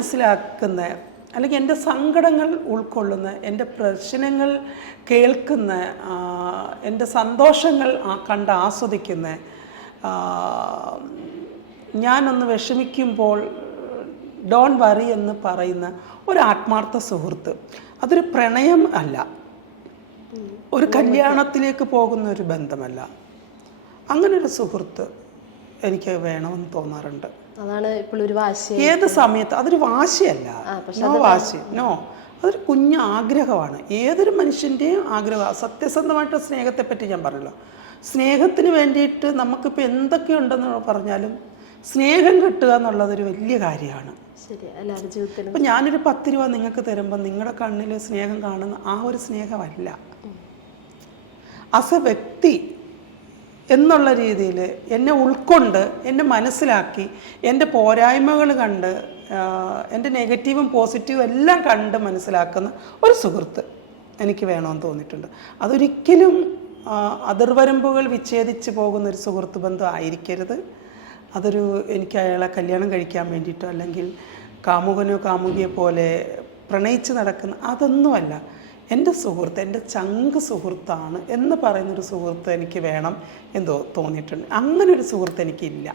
മനസ്സിലാക്കുന്ന അല്ലെങ്കിൽ എൻ്റെ സങ്കടങ്ങൾ ഉൾക്കൊള്ളുന്ന, എൻ്റെ പ്രശ്നങ്ങൾ കേൾക്കുന്ന, എൻ്റെ സന്തോഷങ്ങൾ കണ്ട് ആസ്വദിക്കുന്ന, ഞാനൊന്ന് വിഷമിക്കുമ്പോൾ ഡോൺ വറി എന്ന് പറയുന്ന ഒരു ആത്മാർത്ഥ സുഹൃത്ത്. അതൊരു പ്രണയം അല്ല, ഒരു കല്യാണത്തിലേക്ക് പോകുന്ന ഒരു ബന്ധമല്ല. അങ്ങനൊരു സുഹൃത്ത് എനിക്ക് വേണമെന്ന് തോന്നാറുണ്ട്. അതാണ് ഇപ്പോൾ ഒരു വാശി. ഏത് സമയത്ത് അതൊരു വാശിയല്ല, നോ, അതൊരു കുഞ്ഞ് ആഗ്രഹമാണ്. ഏതൊരു മനുഷ്യൻ്റെയും ആഗ്രഹം. സത്യസന്ധമായിട്ട് സ്നേഹത്തെ പറ്റി ഞാൻ പറഞ്ഞല്ലോ. സ്നേഹത്തിന് വേണ്ടിയിട്ട് നമുക്കിപ്പോൾ എന്തൊക്കെയുണ്ടെന്ന് പറഞ്ഞാലും സ്നേഹം കിട്ടുക എന്നുള്ളതൊരു വലിയ കാര്യമാണ്. ഇപ്പം ഞാനൊരു 10 രൂപ നിങ്ങൾക്ക് തരുമ്പോൾ നിങ്ങളുടെ കണ്ണിൽ സ്നേഹം കാണുന്ന ആ ഒരു സ്നേഹമല്ല. ആസ് എ വ്യക്തി എന്നുള്ള രീതിയിൽ എന്നെ ഉൾക്കൊണ്ട്, എന്നെ മനസ്സിലാക്കി, എൻ്റെ പോരായ്മകൾ കണ്ട്, എൻ്റെ നെഗറ്റീവും പോസിറ്റീവും എല്ലാം കണ്ട് മനസ്സിലാക്കുന്ന ഒരു സുഹൃത്ത് എനിക്ക് വേണമെന്ന് തോന്നിയിട്ടുണ്ട്. അതൊരിക്കലും അതിർവരമ്പുകൾ വിച്ഛേദിച്ച് പോകുന്നൊരു സുഹൃത്ത് ബന്ധം ആയിരിക്കരുത്. അതൊരു എനിക്ക് അയാളെ കല്യാണം കഴിക്കാൻ വേണ്ടിയിട്ടോ അല്ലെങ്കിൽ കാമുകനോ കാമുകിയെ പോലെ പ്രണയിച്ച് നടക്കുന്ന അതൊന്നുമല്ല. എൻ്റെ സുഹൃത്ത്, എൻ്റെ ചങ്ക് സുഹൃത്താണ് എന്ന് പറയുന്നൊരു സുഹൃത്ത് എനിക്ക് വേണം എന്ന് തോന്നിയിട്ടുണ്ട്. അങ്ങനൊരു സുഹൃത്ത് എനിക്കില്ല.